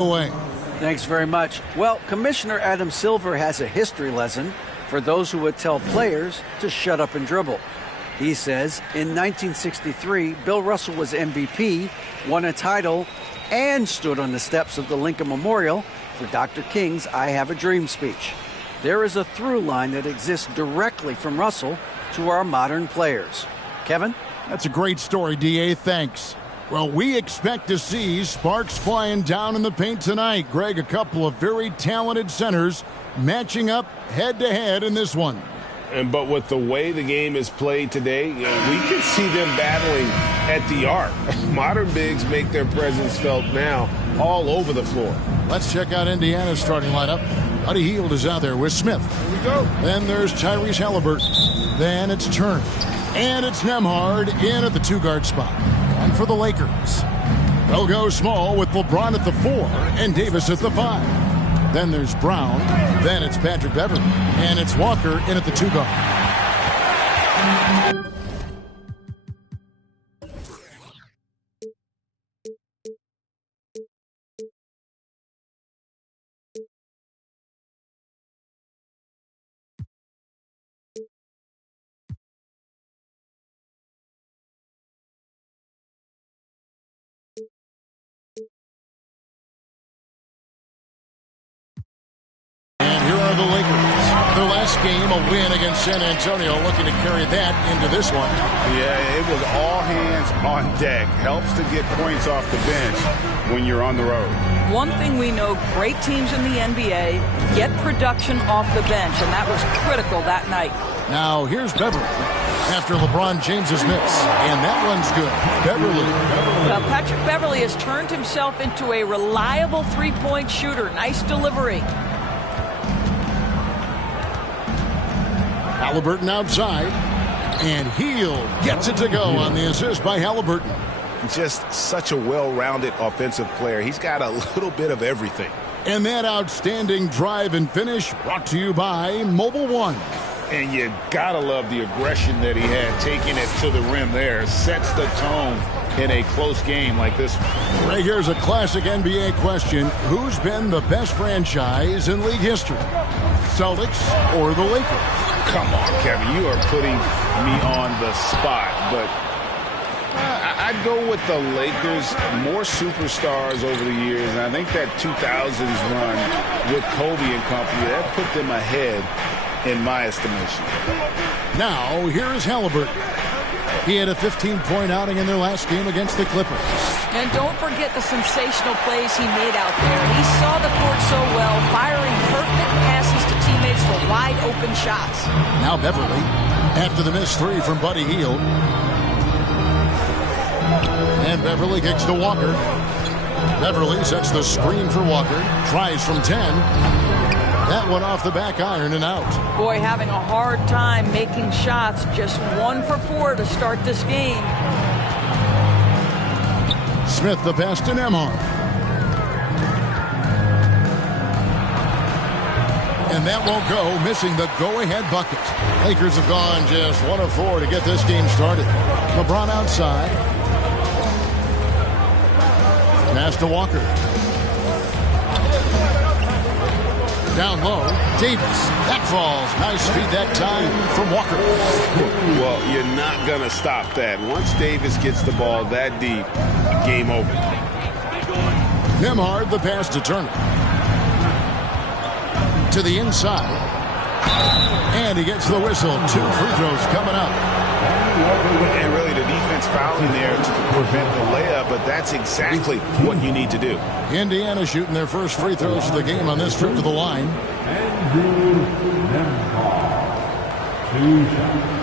away. Thanks very much. Well, Commissioner Adam Silver has a history lesson for those who would tell players to shut up and dribble. He says in 1963, Bill Russell was MVP, won a title, and stood on the steps of the Lincoln Memorial for Dr. King's I Have a Dream speech. There is a through line that exists directly from Russell to our modern players. Kevin? That's a great story, D.A. Thanks. Well, we expect to see sparks flying down in the paint tonight. Greg, a couple of very talented centers matching up head-to-head in this one. But with the way the game is played today, we can see them battling at the arc. Modern bigs make their presence felt now all over the floor. Let's check out Indiana's starting lineup. Buddy Hield is out there with Smith. Here we go. Then there's Tyrese Halliburton. Then it's Turner. And it's Nembhard in at the two-guard spot. And for the Lakers, they'll go small with LeBron at the 4 and Davis at the 5. Then there's Brown. Then it's Patrick Beverley. And it's Walker in at the two-guard. The Lakers. Their last game, a win against San Antonio, looking to carry that into this one. Yeah, it was all hands on deck. Helps to get points off the bench when you're on the road. One thing we know, great teams in the NBA get production off the bench, and that was critical that night. Now, here's Beverley after LeBron James's miss, and that one's good. Beverley. Now, Patrick Beverley has turned himself into a reliable three-point shooter. Nice delivery. Halliburton outside, and Hield gets it to go on the assist by Halliburton. Just such a well-rounded offensive player. He's got a little bit of everything. And that outstanding drive and finish brought to you by Mobile One. And you gotta love the aggression that he had, taking it to the rim there. Sets the tone in a close game like this one. Right here's a classic NBA question. Who's been the best franchise in league history? Celtics or the Lakers? Come on, Kevin. You are putting me on the spot. But I'd go with the Lakers. More superstars over the years. And I think that 2000s run with Kobe and company, that put them ahead in my estimation. Now, here is Halliburton. He had a 15-point outing in their last game against the Clippers. And don't forget the sensational plays he made out there. He saw the court so well, firing perfect passes to teammates for wide-open shots. Now Beverley, after the missed three from Buddy Hield. And Beverley kicks to Walker. Beverley sets the screen for Walker. Tries from 10. That one off the back iron and out. Boy, having a hard time making shots. Just 1 for 4 to start this game. Smith the pass to Nembhard. And that won't go, missing the go-ahead bucket. Lakers have gone just 1 of 4 to get this game started. LeBron outside. Pass to Walker. Down low, Davis. That falls. Nice feed that time from Walker. Well, you're not going to stop that. Once Davis gets the ball that deep, game over. Nembhard, the pass to Turner. To the inside. And he gets the whistle. 2 free throws coming up. And really the defense fouling there to prevent the layup, but that's exactly what you need to do. Indiana shooting their first free throws of the game on this trip to the line. Andrew Nembhard, 2 shots.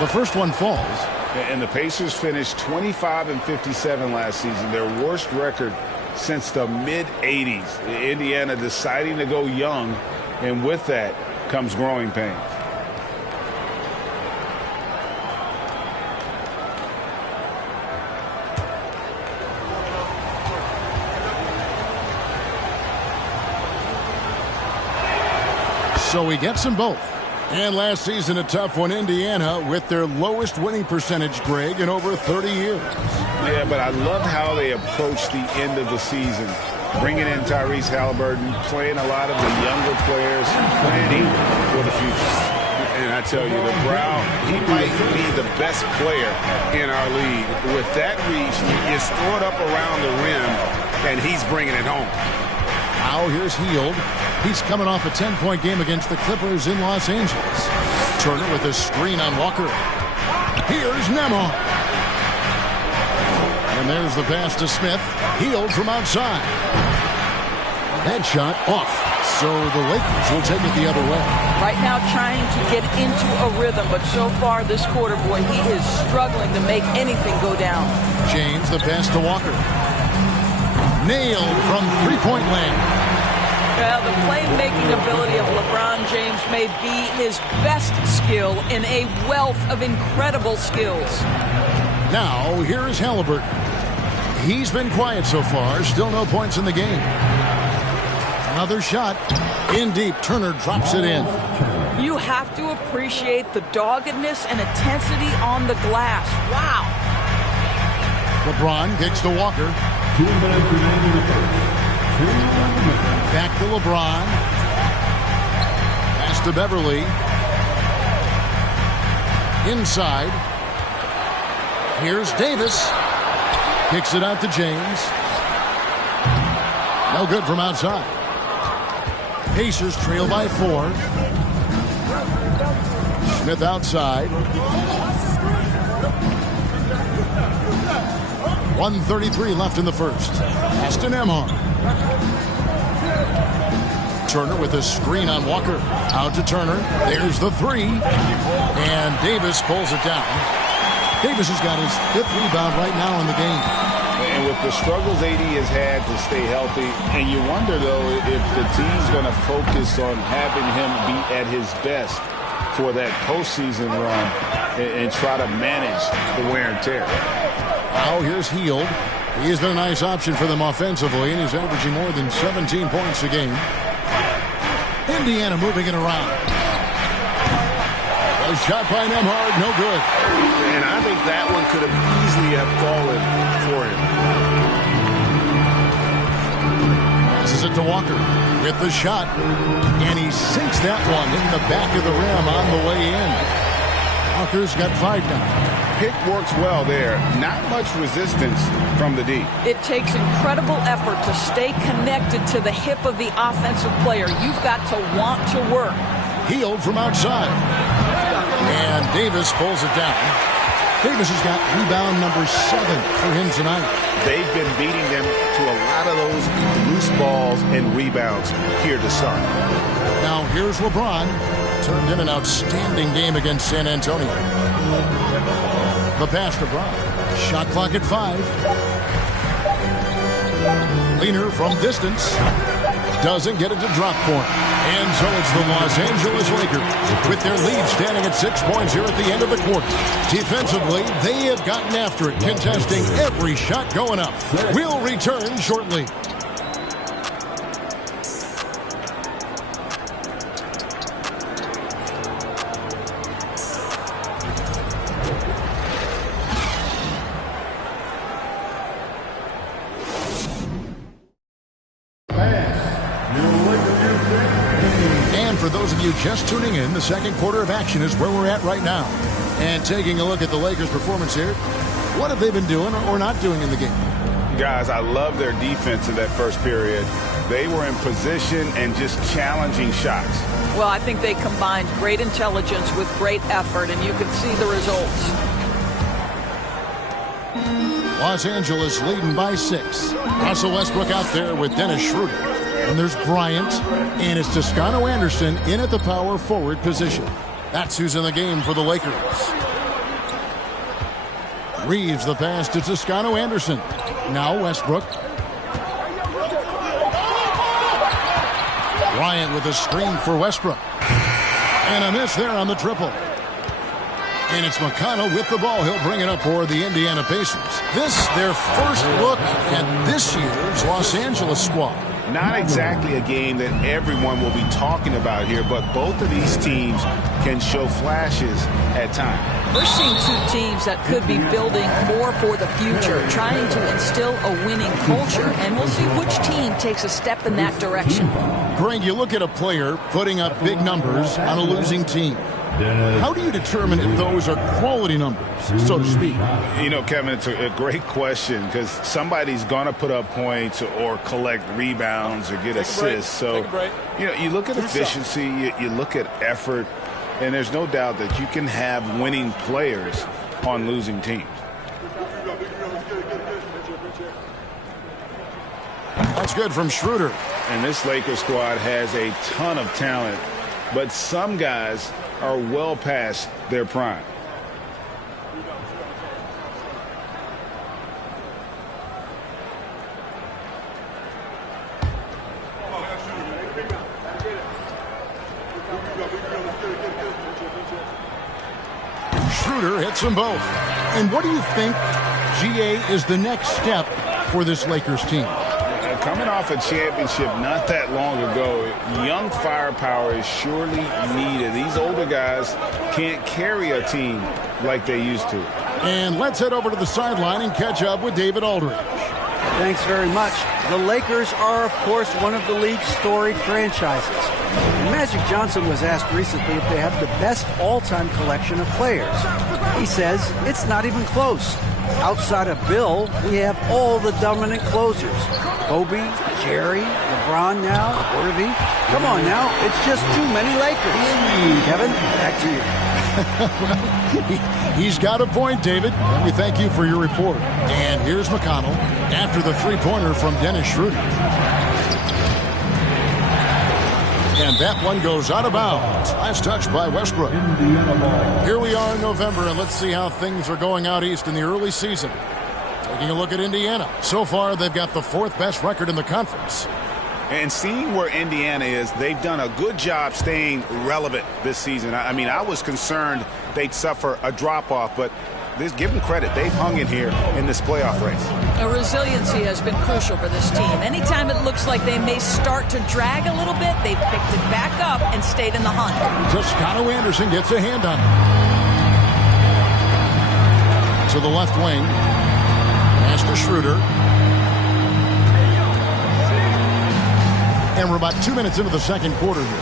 The first one falls. And the Pacers finished 25-57 last season, their worst record since the mid-'80s. Indiana deciding to go young, and with that comes growing pains. So he gets them both. And last season, a tough one, Indiana, with their lowest winning percentage, Greg, in over 30 years. Yeah, but I love how they approach the end of the season. Bringing in Tyrese Halliburton, playing a lot of the younger players, planning for the future. And I tell you, the Brown, he might be the best player in our league. With that reach, you throw it up around the rim, and he's bringing it home. Now here's Hield. He's coming off a 10-point game against the Clippers in Los Angeles. Turner with a screen on Walker. Here's Nembhard. And there's the pass to Smith. Hield from outside. That shot off. So the Lakers will take it the other way. Right now trying to get into a rhythm, but so far this quarter, boy, he is struggling to make anything go down. James, the pass to Walker. Nailed from three-point land. Well, the playmaking ability of LeBron James may be his best skill in a wealth of incredible skills. Now, here is Halliburton. He's been quiet so far. Still no points in the game. Another shot. In deep. Turner drops it in. You have to appreciate the doggedness and intensity on the glass. Wow. LeBron kicks to Walker. 2 minutes remaining in the first. Back to LeBron. Pass to Beverly. Inside. Here's Davis. Kicks it out to James. No good from outside. Pacers trail by 4. Smith outside. 1:33 left in the first. Pass to Nembhard. Turner with a screen on Walker. Out to Turner. There's the three. And Davis pulls it down. Davis has got his 5th rebound right now in the game. And with the struggles AD has had to stay healthy, and you wonder, though, if the team's going to focus on having him be at his best for that postseason run and try to manage the wear and tear. Now here's Hield. He has been a nice option for them offensively, and he's averaging more than 17 points a game. Indiana moving it around. A shot by Nembhard, no good. And I think that one could have easily have fallen for him. Passes it to Walker with the shot, and he sinks that one in the back of the rim on the way in. Walker's got 5 now. Pick works well there. Not much resistance from the D. It takes incredible effort to stay connected to the hip of the offensive player. You've got to want to work. Hield from outside. And Davis pulls it down. Davis has got rebound number 7 for him tonight. They've been beating them to a lot of those loose balls and rebounds here to start. Now here's LeBron. Turned in an outstanding game against San Antonio. The pass to Brown. Shot clock at 5. Leaner from distance. Doesn't get it to drop point. And so it's the Los Angeles Lakers with their lead standing at 6 points here at the end of the quarter. Defensively, they have gotten after it, contesting every shot going up. We'll return shortly. For those of you just tuning in, the second quarter of action is where we're at right now. And taking a look at the Lakers' performance here, what have they been doing or not doing in the game? Guys, I love their defense in that first period. They were in position and just challenging shots. Well, I think they combined great intelligence with great effort, and you can see the results. Los Angeles leading by 6. Russell Westbrook out there with Dennis Schroeder. And there's Bryant, and it's Toscano Anderson in at the power forward position. That's who's in the game for the Lakers. Reeves the pass to Toscano Anderson. Now Westbrook. Bryant with a screen for Westbrook. And a miss there on the triple. And it's McConnell with the ball. He'll bring it up for the Indiana Pacers. This, their first look at this year's Los Angeles squad. Not exactly a game that everyone will be talking about here, but both of these teams can show flashes at times. We're seeing two teams that could be building more for the future, trying to instill a winning culture, and we'll see which team takes a step in that direction. Greg, you look at a player putting up big numbers on a losing team. How do you determine if those are quality numbers, so to speak? You know, Kevin, it's a great question because somebody's going to put up points or collect rebounds or get assists. So, you know, you look at efficiency, you look at effort, and there's no doubt that you can have winning players on losing teams. That's good from Schroeder. And this Lakers squad has a ton of talent, but some guys are well past their prime. Schroeder hits them both. And what do you think, GA, is the next step for this Lakers team? Coming off a championship not that long ago, young firepower is surely needed. These older guys can't carry a team like they used to. And let's head over to the sideline and catch up with David Aldridge. Thanks very much. The Lakers are, of course, one of the league's storied franchises. And Magic Johnson was asked recently if they have the best all-time collection of players. He says it's not even close. Outside of Bill, we have all the dominant closers. Kobe, Jerry, LeBron now, Worthy. Come on now, it's just too many Lakers. Kevin, back to you. He's got a point, David. And we thank you for your report. And here's McConnell after the three-pointer from Dennis Schroeder. And that one goes out of bounds. Last touch by Westbrook. Here we are in November, and let's see how things are going out east in the early season. Taking a look at Indiana. So far, they've got the fourth best record in the conference. And seeing where Indiana is, they've done a good job staying relevant this season. I mean, I was concerned they'd suffer a drop-off, but give them credit. They've hung in here in this playoff race. Resiliency has been crucial for this team. Anytime it looks like they may start to drag a little bit, they've picked it back up and stayed in the hunt. Toscano Anderson gets a hand on it. To the left wing. Pass to Schroeder. And we're about 2 minutes into the second quarter here.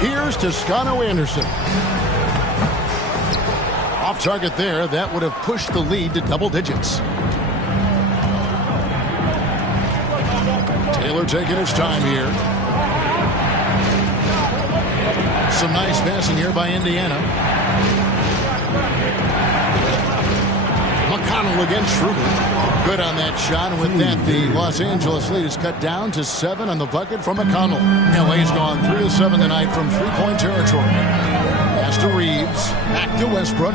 Here's Toscano Anderson. Off target there. That would have pushed the lead to double digits. Taylor taking his time here. Some nice passing here by Indiana. McConnell against Schroeder. Good on that shot, and with that, the Los Angeles lead is cut down to 7 on the bucket from McConnell. LA's gone 3 of 7 tonight from three-point territory. Pass to Reeves, back to Westbrook.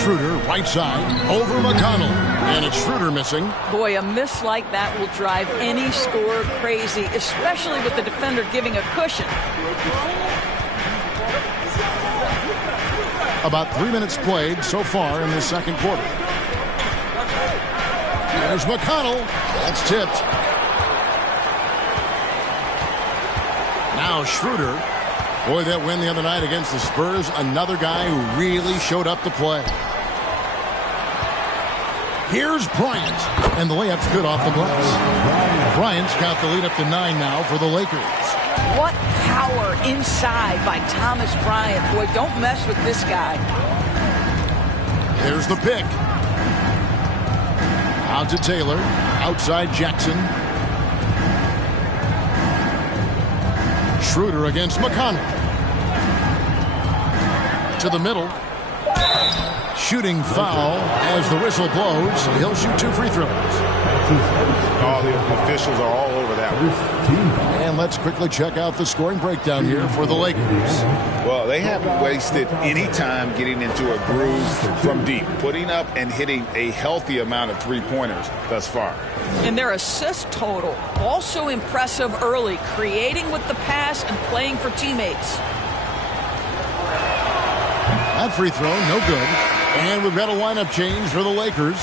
Schroeder, right side, over McConnell, and it's Schroeder missing. Boy, a miss like that will drive any scorer crazy, especially with the defender giving a cushion. About 3 minutes played so far in the second quarter. There's McConnell. That's tipped. Now Schroeder. Boy, that win the other night against the Spurs. Another guy who really showed up to play. Here's Bryant. And the layup's good off the glass. Bryant's got the lead up to 9 now for the Lakers. What power inside by Thomas Bryant. Boy, don't mess with this guy. There's the pick. Out to Taylor. Outside Jackson. Schroeder against McConnell. To the middle. Shooting foul as the whistle blows. He'll shoot 2 free throws. Oh, the officials are all over that one. And let's quickly check out the scoring breakdown here for the Lakers. Well, they haven't wasted any time getting into a groove from deep, putting up and hitting a healthy amount of three-pointers thus far. And their assist total, also impressive early, creating with the pass and playing for teammates. That free throw, no good. And we've got a lineup change for the Lakers.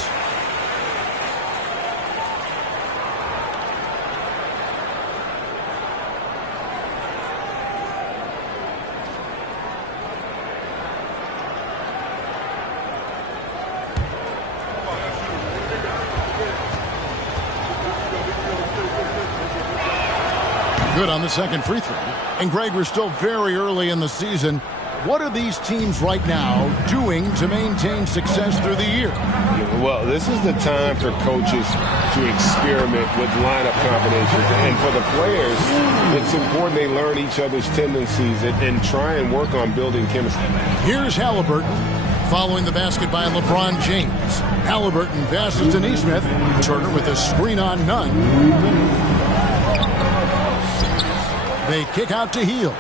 Good on the second free throw. And Greg, we're still very early in the season. What are these teams right now doing to maintain success through the year? Well, this is the time for coaches to experiment with lineup combinations. And for the players, it's important they learn each other's tendencies and try and work on building chemistry. Here's Halliburton following the basket by LeBron James. Halliburton passes to Nesmith. Turner with a screen on Nunn. They kick out to Hield.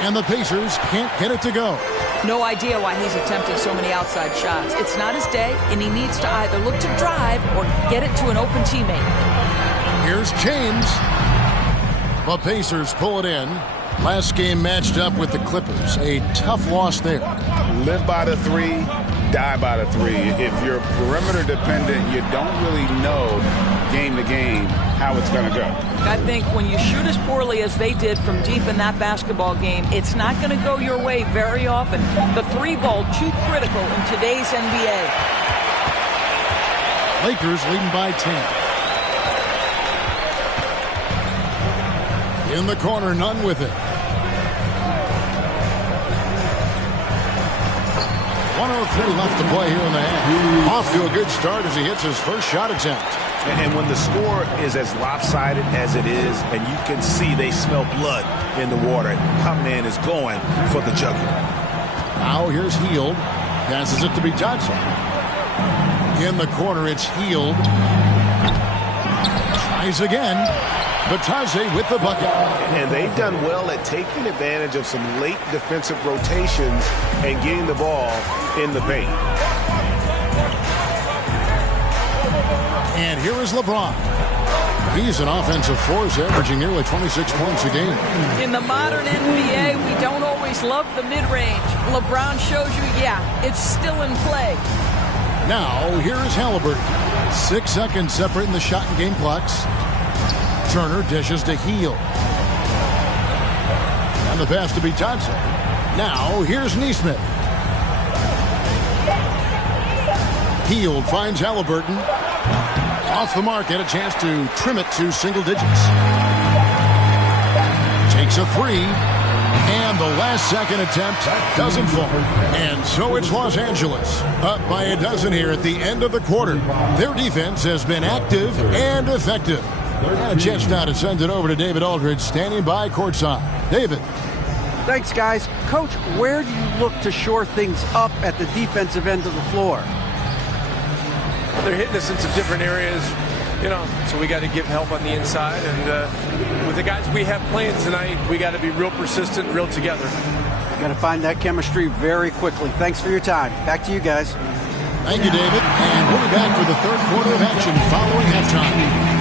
And the Pacers can't get it to go. No idea why he's attempting so many outside shots. It's not his day, and he needs to either look to drive or get it to an open teammate. Here's James. The Pacers pull it in. Last game matched up with the Clippers. A tough loss there. Live by the three, die by the three. If you're perimeter dependent, you don't really know game to game how it's going to go. I think when you shoot as poorly as they did from deep in that basketball game, it's not going to go your way very often. The three ball too critical in today's NBA. Lakers leading by 10. In the corner, Nunn with it. 1:03 left to play here in the half. Off to a good start as he hits his first shot attempt. And when the score is as lopsided as it is, and you can see they smell blood in the water, my man is going for the jugular. Now here's Hield. Passes it to Bitadze. In the corner, it's Hield. Tries again. Bitadze with the bucket. And they've done well at taking advantage of some late defensive rotations and getting the ball in the paint. And here is LeBron. He's an offensive force, averaging nearly 26 points a game. In the modern NBA, we don't always love the mid-range. LeBron shows you, yeah, it's still in play. Now, here is Halliburton. 6 seconds separating the shot and game clocks. Turner dishes to Hield. And the pass to Bitadze. Now, here's Nesmith. Hield finds Halliburton. Off the mark, had a chance to trim it to single digits. Takes a three. And the last second attempt doesn't fall. And so it's Los Angeles. Up by a dozen here at the end of the quarter. Their defense has been active and effective. And a chance now to send it over to David Aldridge, standing by courtside. David. Thanks, guys. Coach, where do you look to shore things up at the defensive end of the floor? They're hitting us in some different areas, so we got to give help on the inside. And with the guys we have playing tonight, we got to be real persistent, real together. Got to find that chemistry very quickly. Thanks for your time. Back to you guys. Thank you, David. And we'll be back for the third quarter of action following halftime.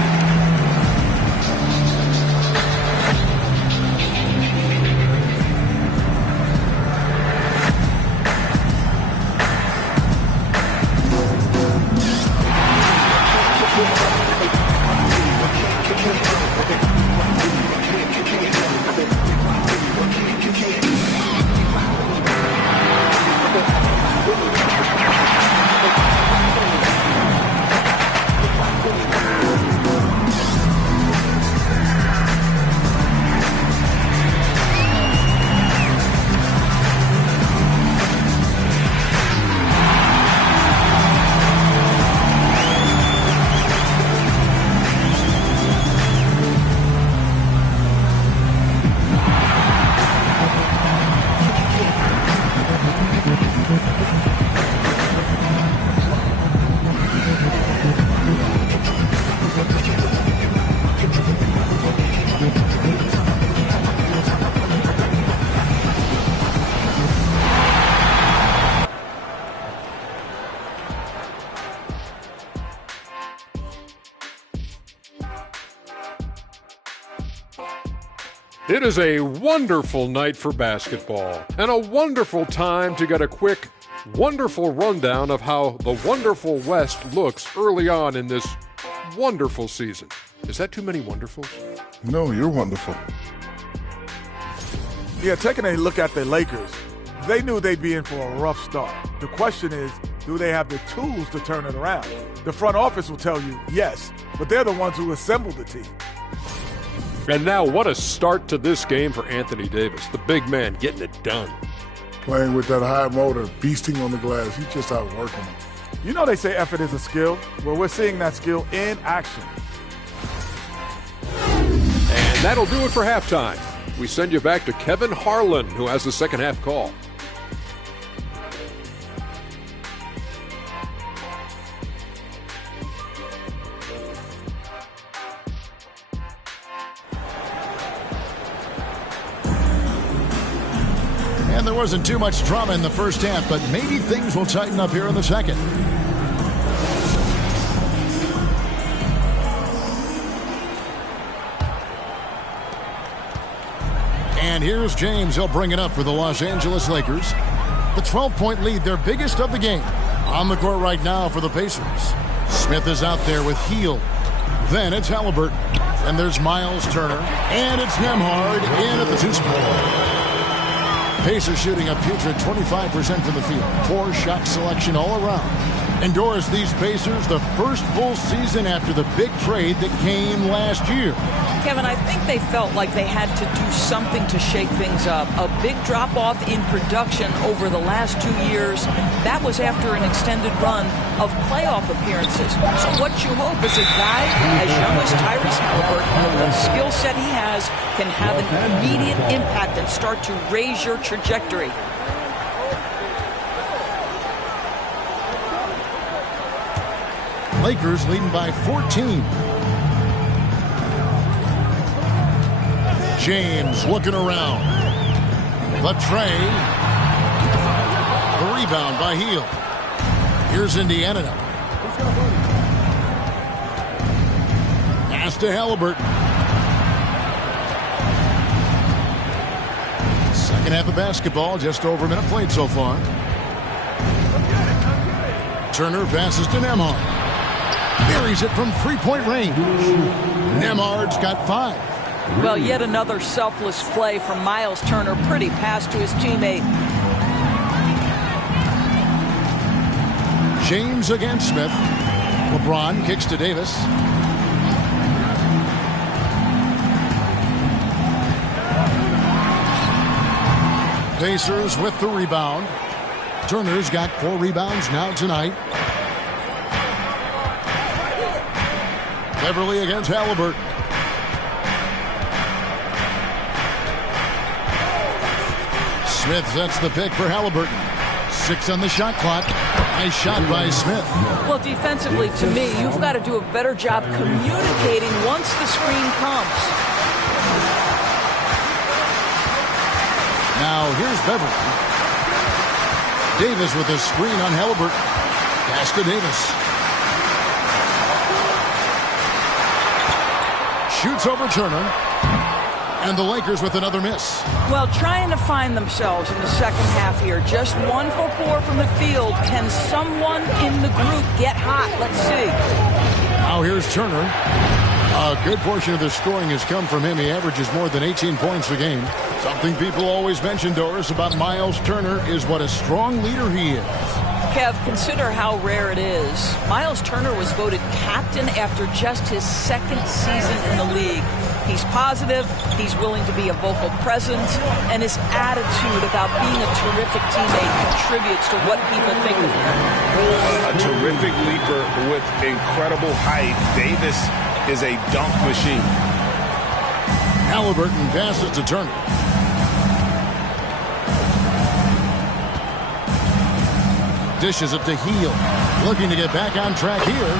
It is a wonderful night for basketball and a wonderful time to get a quick wonderful rundown of how the wonderful West looks early on in this wonderful season. Is that too many wonderfuls? No, you're wonderful. Yeah, taking a look at the Lakers, they knew they'd be in for a rough start. The question is, do they have the tools to turn it around? The front office will tell you yes, but they're the ones who assembled the team. And now what a start to this game for Anthony Davis, the big man getting it done. Playing with that high motor, beasting on the glass, he's just outworking him. You know they say effort is a skill. Well, we're seeing that skill in action. And that'll do it for halftime. We send you back to Kevin Harlan, who has the second half call. And there wasn't too much drama in the first half, but maybe things will tighten up here in the second. And here's James. He'll bring it up for the Los Angeles Lakers. The 12-point lead, their biggest of the game. On the court right now for the Pacers. Smith is out there with Hield. Then it's Halliburton. And there's Miles Turner. And it's Nembhard in at the two-spot. Pacers shooting a putrid 25% from the field. Poor shot selection all around. Endorse these Pacers the first full season after the big trade that came last year. Kevin, I think they felt like they had to do something to shake things up. A big drop-off in production over the last 2 years. That was after an extended run of playoff appearances. So what you hope is a guy as young as Tyrese Halliburton, with the skill set he has, can have an immediate impact and start to raise your trajectory. Lakers leading by 14. James looking around. The tray. The rebound by Hield. Here's Indiana now. Pass to Halliburton. Second half of basketball, just over a minute played so far. Turner passes to Nembhard. Buries it from three-point range. Nembhard's got 5. Well, yet another selfless play from Miles Turner. Pretty pass to his teammate. James against Smith. LeBron kicks to Davis. Pacers with the rebound. Turner's got 4 rebounds now tonight. Beverly against Halliburton. Smith sets the pick for Halliburton. 6 on the shot clock. Nice shot by Smith. Well, defensively, to me, you've got to do a better job communicating once the screen comes. Now, here's Beverly. Davis with a screen on Halliburton. Pass to Davis. Shoots over Turner. And the Lakers with another miss. Well, trying to find themselves in the second half here. Just 1 for 4 from the field. Can someone in the group get hot? Let's see. Now here's Turner. A good portion of the scoring has come from him. He averages more than 18 points a game. Something people always mention, Doris, about Miles Turner is what a strong leader he is. Kev, consider how rare it is. Miles Turner was voted captain after just his second season in the league. He's positive, he's willing to be a vocal presence, and his attitude about being a terrific teammate contributes to what people think of him. A terrific leaper with incredible height. Davis is a dunk machine. Halliburton passes to Turner. Dishes it to Hield. Looking to get back on track here,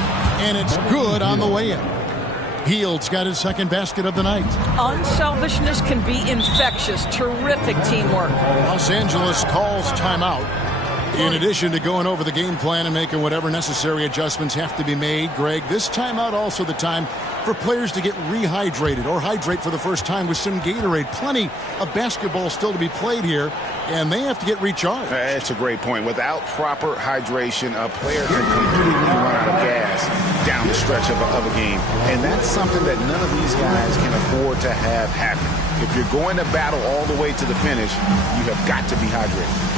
and it's good on the way in. Hield's got his second basket of the night. Unselfishness can be infectious. Terrific teamwork. Los Angeles calls timeout. In addition to going over the game plan and making whatever necessary adjustments have to be made, Greg, this timeout also the time for players to get rehydrated or hydrate for the first time with some Gatorade. Plenty of basketball still to be played here, and they have to get recharged. That's a great point. Without proper hydration, a player can completely run out of gas down the stretch of a game. And that's something that none of these guys can afford to have happen. If you're going to battle all the way to the finish, you have got to be hydrated.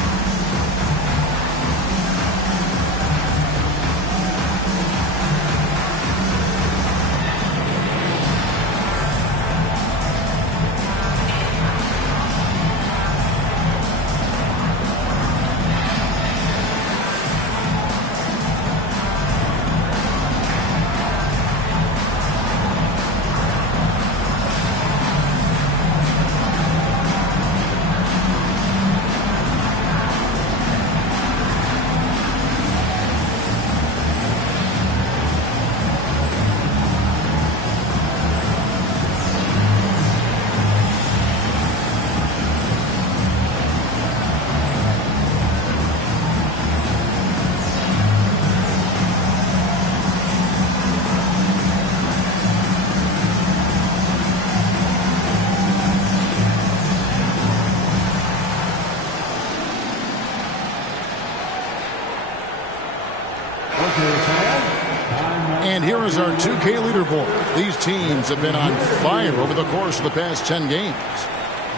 And here is our 2K leaderboard. These teams have been on fire over the course of the past 10 games.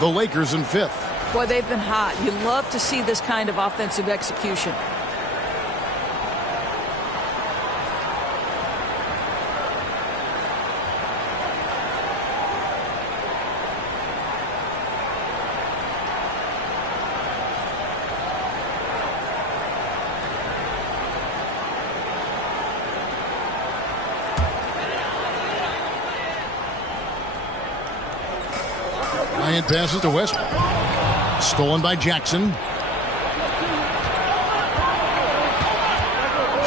The Lakers in 5th. Boy, they've been hot. You love to see this kind of offensive execution. Bryant passes to Westbrook. Stolen by Jackson.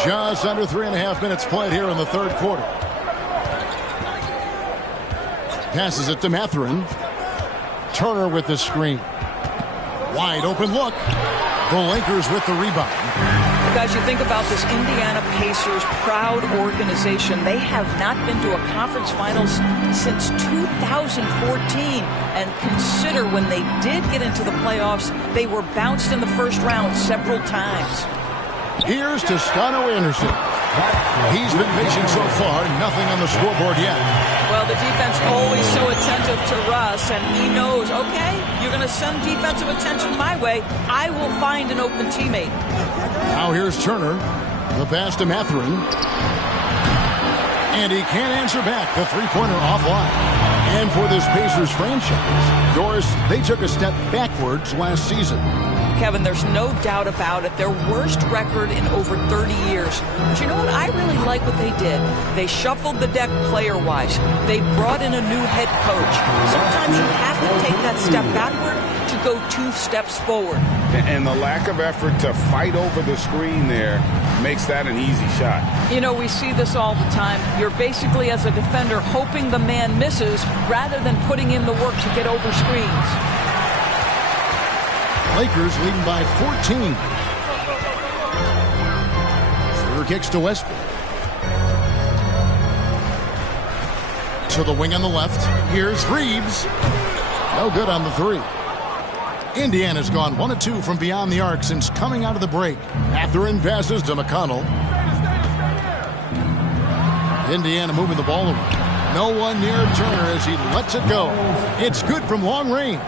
Just under 3.5 minutes played here in the third quarter. Passes it to Mathurin. Turner with the screen. Wide open look. The Lakers with the rebound. Guys, you think about this Indiana Pacers proud organization. They have not been to a conference finals since 2014. And consider when they did get into the playoffs, they were bounced in the first round several times. Here's Toscano Anderson. He's been patient so far. Nothing on the scoreboard yet. Well, the defense always so attentive to Russ, and he knows, okay, you're going to send defensive attention my way. I will find an open teammate. Now here's Turner. The pass to Mathurin. And he can't answer back. The three-pointer offline. And for this Pacers franchise, Doris, they took a step backwards last season. Kevin, there's no doubt about it. Their worst record in over 30 years. But you know what? I really like what they did. They shuffled the deck player-wise. They brought in a new head coach. Sometimes you have to take that step backward to go 2 steps forward. And the lack of effort to fight over the screen there makes that an easy shot. You know, we see this all the time. You're basically, as a defender, hoping the man misses rather than putting in the work to get over screens. Lakers leading by 14. Schroeder kicks to Westbrook. To the wing on the left. Here's Reeves. No good on the three. Indiana's gone 1 of 2 from beyond the arc since coming out of the break. Mathurin passes to McConnell. Indiana moving the ball away. No one near Turner as he lets it go. It's good from long range.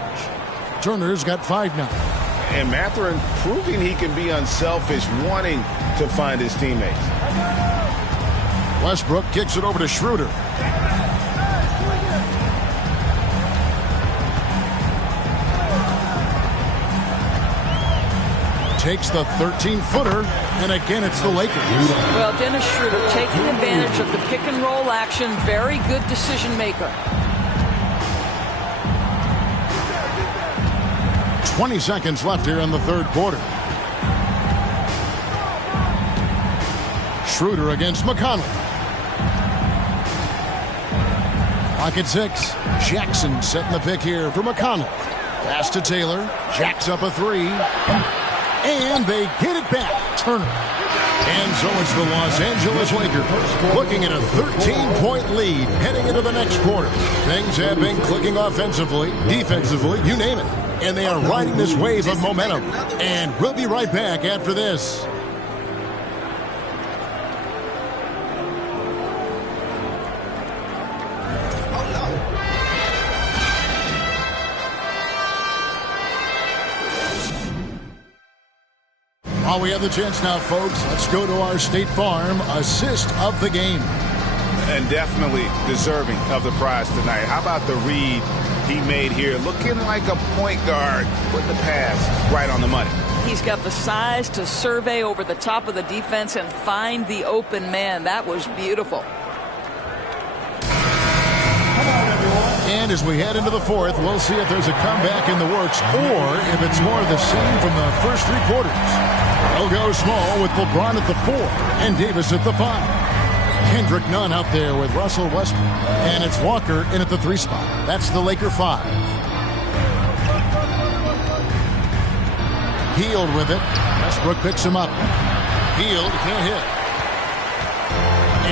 Turner's got 5 now. And Mathurin proving he can be unselfish, wanting to find his teammates. Westbrook kicks it over to Schroeder. Takes the 13-footer, and again it's the Lakers. Well, Dennis Schroeder taking advantage of the pick-and-roll action. Very good decision maker. 20 seconds left here in the third quarter. Schroeder against McConnell. Clock at 6. Jackson setting the pick here for McConnell. Pass to Taylor. Jacks up a 3. And they get it back. Turner. And so it's the Los Angeles Lakers looking at a 13-point lead heading into the next quarter. Things have been clicking offensively, defensively, you name it. And they are riding this wave of momentum. And we'll be right back after this. While we have the chance now, folks, let's go to our State Farm assist of the game. And definitely deserving of the prize tonight. How about the read he made here? Looking like a point guard. Put the pass right on the money. He's got the size to survey over the top of the defense and find the open man. That was beautiful. And as we head into the fourth, we'll see if there's a comeback in the works or if it's more of the same from the first three quarters. They'll go small with LeBron at the 4 and Davis at the 5. Kendrick Nunn out there with Russell Westbrook. And it's Walker in at the 3 spot. That's the Laker 5. Hield with it. Westbrook picks him up. Hield can't hit.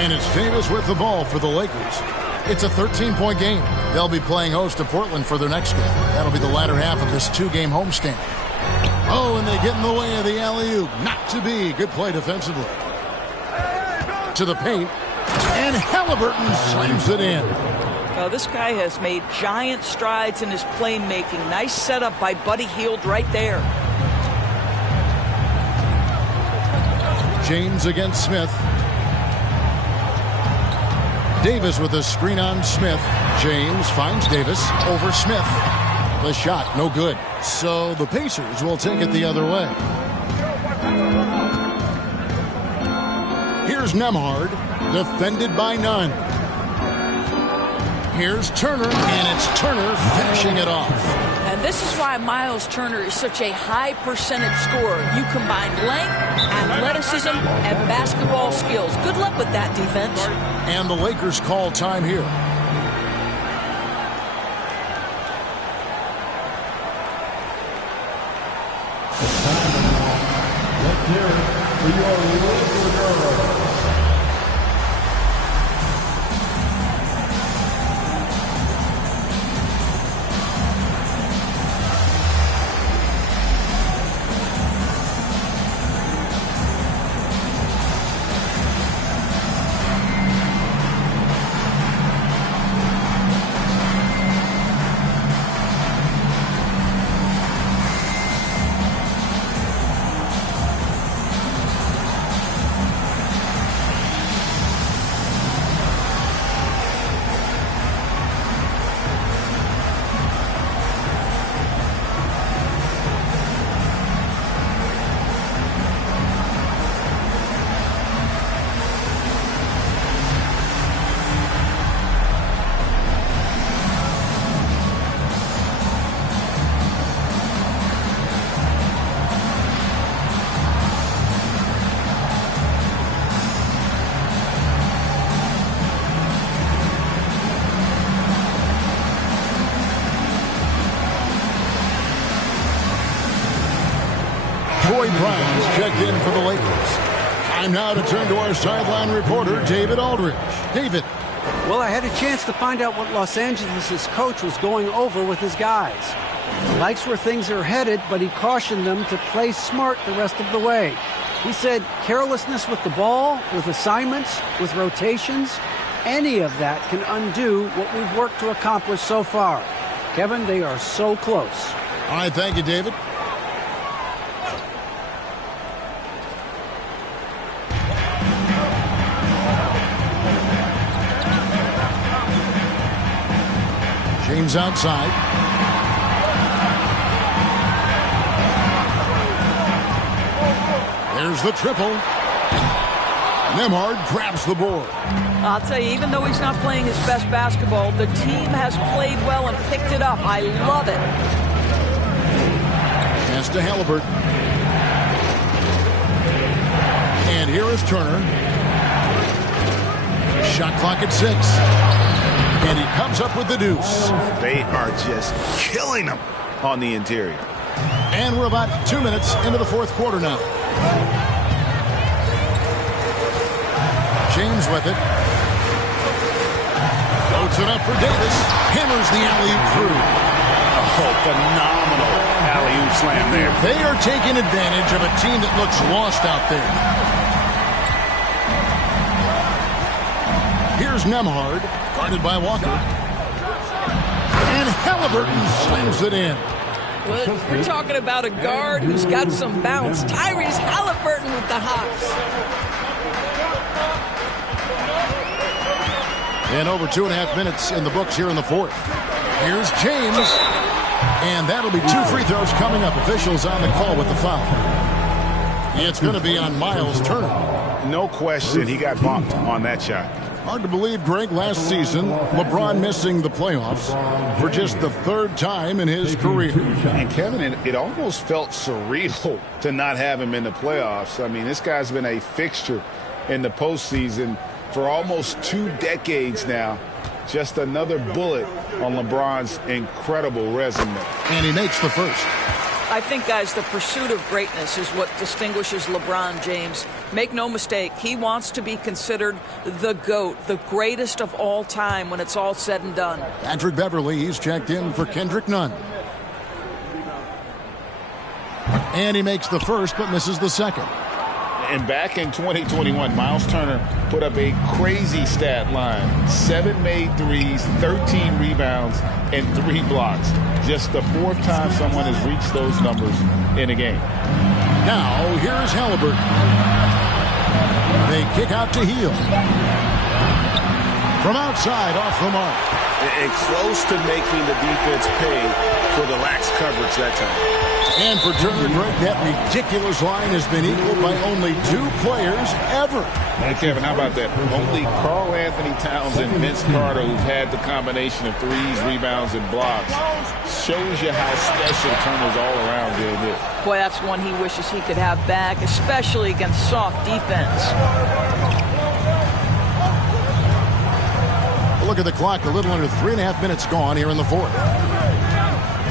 And it's Davis with the ball for the Lakers. It's a 13-point game. They'll be playing host to Portland for their next game. That'll be the latter half of this 2-game homestand. Oh, and they get in the way of the alley-oop. Not to be. Good play defensively. To the paint. And Halliburton slams it in. Well, this guy has made giant strides in his playmaking. Nice setup by Buddy Hield right there. James against Smith. Davis with a screen on Smith. James finds Davis over Smith. The shot, no good. So the Pacers will take it the other way. Here's Nembhard, defended by Nunn. Here's Turner, and it's Turner finishing it off. And this is why Miles Turner is such a high percentage scorer. You combine length, athleticism, and basketball skills. Good luck with that, defense. And the Lakers call time here. Let's hear it for your Laker girls. Troy Brown's checked in for the Lakers. Time now to turn to our sideline reporter, David Aldridge. David. Well, I had a chance to find out what Los Angeles' coach was going over with his guys. He likes where things are headed, but he cautioned them to play smart the rest of the way. He said carelessness with the ball, with assignments, with rotations, any of that can undo what we've worked to accomplish so far. Kevin, they are so close. All right, thank you, David. James outside. There's the triple. Nembhard grabs the board. I'll tell you, even though he's not playing his best basketball, the team has played well and picked it up. I love it. Pass to Halliburton. And here is Turner. Shot clock at 6. And he comes up with the deuce. They are just killing him on the interior. And we're about 2 minutes into the fourth quarter now. James with it. Floats it up for Davis. Hammers the alley-oop through. Oh, phenomenal alley-oop slam there. They are taking advantage of a team that looks lost out there. Here's Nembhard, guarded by Walker. And Halliburton slams it in. Well, we're talking about a guard who's got some bounce. Tyrese Halliburton with the hops. And over 2.5 minutes in the books here in the fourth. Here's James. And that'll be 2 free throws coming up. Officials on the call with the foul. It's going to be on Miles Turner. No question, he got bumped on that shot. Hard to believe, Greg, last season, LeBron missing the playoffs for just the 3rd time in his career. And Kevin, it almost felt surreal to not have him in the playoffs. I mean, this guy's been a fixture in the postseason for almost 2 decades now. Just another bullet on LeBron's incredible resume. And he makes the first. I think, guys, the pursuit of greatness is what distinguishes LeBron James. Make no mistake, he wants to be considered the GOAT, the greatest of all time when it's all said and done. Patrick Beverly, he's checked in for Kendrick Nunn. And he makes the first but misses the second. And back in 2021, Miles Turner put up a crazy stat line. 7 made threes, 13 rebounds, and 3 blocks. Just the 4th time someone has reached those numbers in a game. Now, here's Halliburton. They kick out to Hield. From outside, off the mark. And close to making the defense pay for the lax coverage that time. And for Turner, Greg, that ridiculous line has been equaled by only 2 players ever. Hey, Kevin, how about that? Only Karl Anthony Towns and Vince Carter, who've had the combination of threes, rebounds, and blocks. Shows you how special Turner's all around doing this. Boy, that's one he wishes he could have back, especially against soft defense. Look at the clock, a little under 3.5 minutes gone here in the fourth.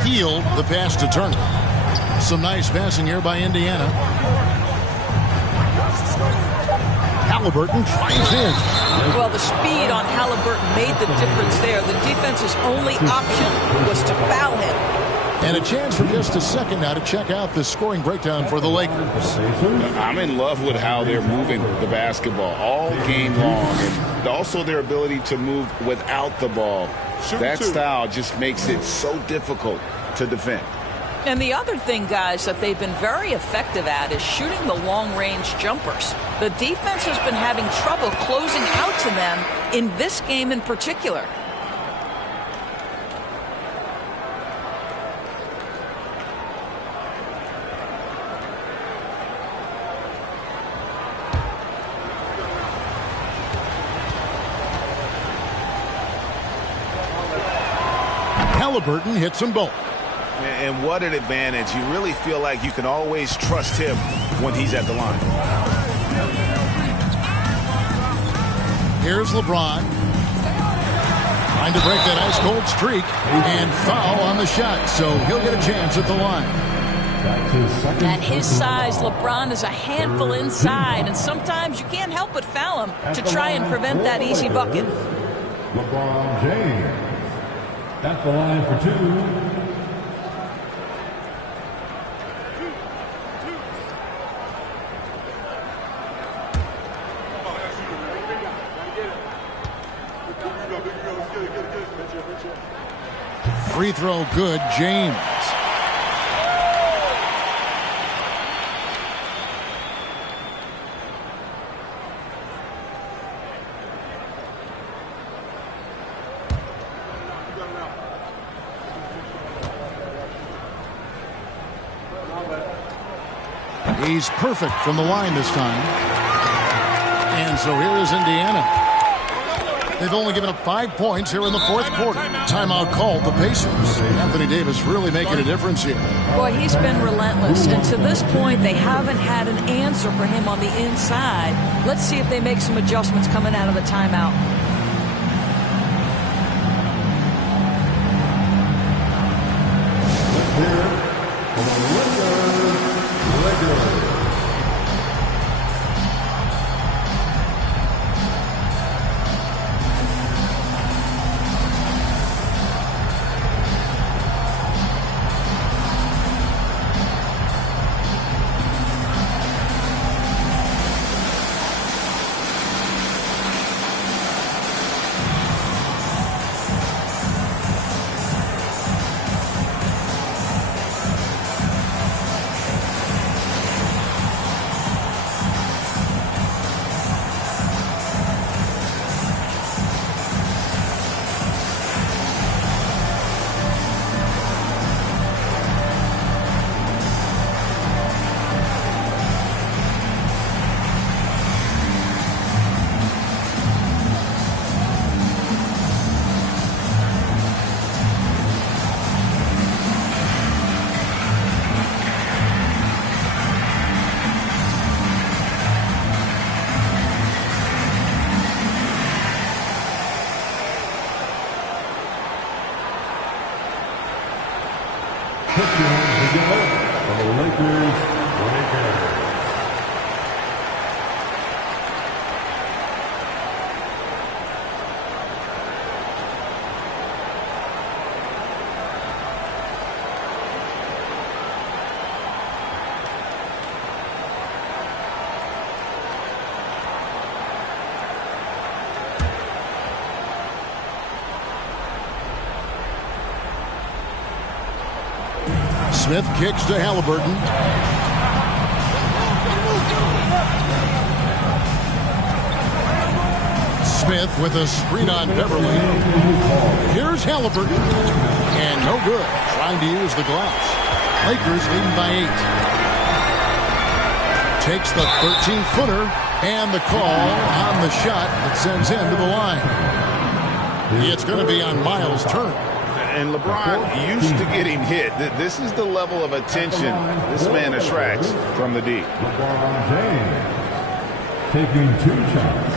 Hield, the pass to Turner. Some nice passing here by Indiana. Halliburton tries in. Well, the speed on Halliburton made the difference there. The defense's only option was to foul him. And a chance for just a second now to check out the scoring breakdown for the Lakers. I'm in love with how they're moving the basketball all game long, and also their ability to move without the ball. That style just makes it so difficult to defend. And the other thing, guys, that they've been very effective at is shooting the long-range jumpers. The defense has been having trouble closing out to them in this game in particular. Halliburton hits them both. And what an advantage. You really feel like you can always trust him when he's at the line. Here's LeBron. Trying to break that ice-cold streak. And foul on the shot, so he'll get a chance at the line. At his size, LeBron is a handful inside, and sometimes you can't help but foul him to try and prevent that easy bucket. LeBron James at the line for 2. Free throw good, James. He's perfect from the line this time. And so here is Indiana. They've only given up 5 points here in the fourth quarter. Timeout called the Pacers. Anthony Davis really making a difference here. Boy, he's been relentless. And to this point, they haven't had an answer for him on the inside. Let's see if they make some adjustments coming out of the timeout. Put your hands together for the Lakers. Smith kicks to Halliburton. Smith with a screen on Beverly. Here's Halliburton. And no good. Trying to use the glass. Lakers leading by 8. Takes the 13-footer. And the call on the shot that sends him to the line. It's going to be on Miles Turner. And LeBron used to getting hit. This is the level of attention this man attracts from the deep. LeBron James taking 2 shots.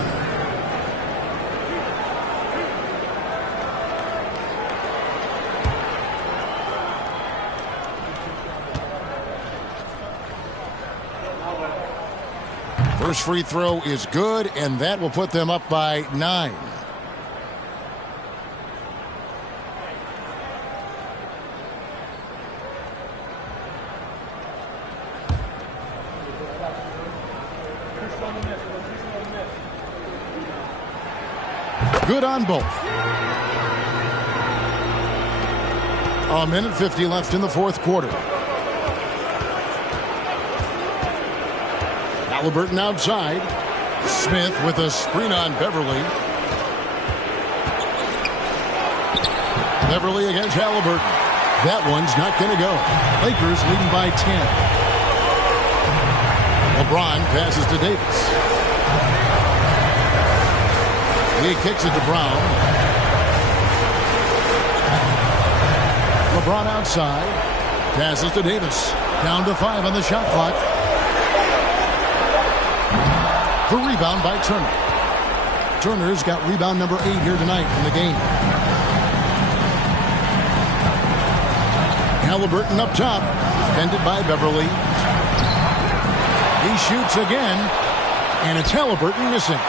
First free throw is good, and that will put them up by 9. Good on both. 1:50 left in the fourth quarter. Halliburton outside. Smith with a screen on Beverly. Beverly against Halliburton. That one's not going to go. Lakers leading by 10. LeBron passes to Davis. He kicks it to Brown. LeBron outside. Passes to Davis. Down to 5 on the shot clock. The rebound by Turner. Turner's got rebound number 8 here tonight in the game. Halliburton up top. Defended by Beverly. He shoots again. And it's Halliburton missing.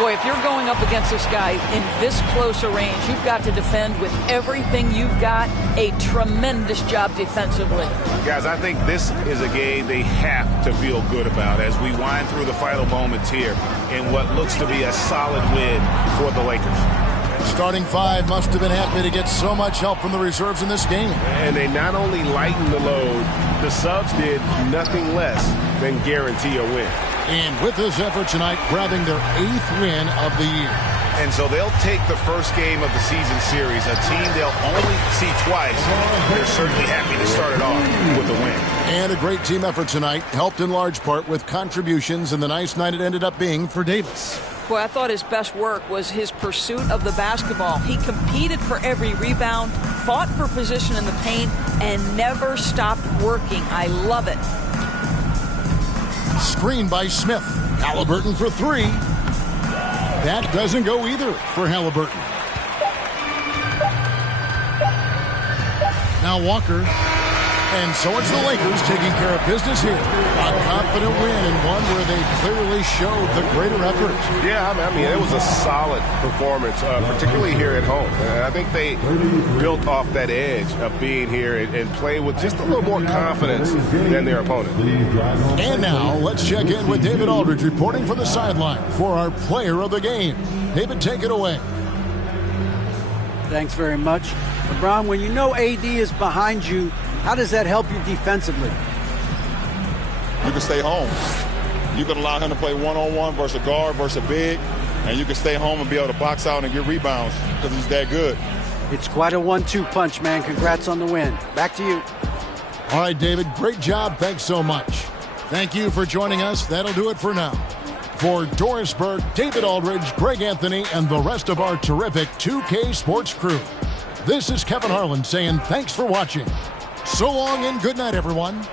Boy, if you're going up against this guy in this close a range, you've got to defend with everything you've got. A tremendous job defensively. Guys, I think this is a game they have to feel good about as we wind through the final moments here in what looks to be a solid win for the Lakers. Starting 5 must have been happy to get so much help from the reserves in this game. And they not only lightened the load, the subs did nothing less than guarantee a win. And with this effort tonight, grabbing their 8th win of the year. And so they'll take the first game of the season series, a team they'll only see twice. They're certainly happy to start it off with a win. And a great team effort tonight, helped in large part with contributions, and the nice night it ended up being for Davis. Boy, I thought his best work was his pursuit of the basketball. He competed for every rebound, fought for position in the paint, and never stopped working. I love it. Screen by Smith. Halliburton for 3. That doesn't go either for Halliburton. Now Walker. And so it's the Lakers taking care of business here. A confident win and one where they clearly showed the greater effort. Yeah, I mean, it was a solid performance, particularly here at home. And I think they built off that edge of being here and played with just a little more confidence than their opponent. And now let's check in with David Aldridge reporting from the sideline for our player of the game. David, take it away. Thanks very much. LeBron, when you know AD is behind you, how does that help you defensively? You can stay home. You can allow him to play one-on-one versus a guard versus a big, and you can stay home and be able to box out and get rebounds because he's that good. It's quite a 1-2 punch, man. Congrats on the win. Back to you. All right, David, great job. Thanks so much. Thank you for joining us. That'll do it for now. For Doris Burke, David Aldridge, Greg Anthony, and the rest of our terrific 2K Sports crew, this is Kevin Harlan saying thanks for watching. So long and good night, everyone.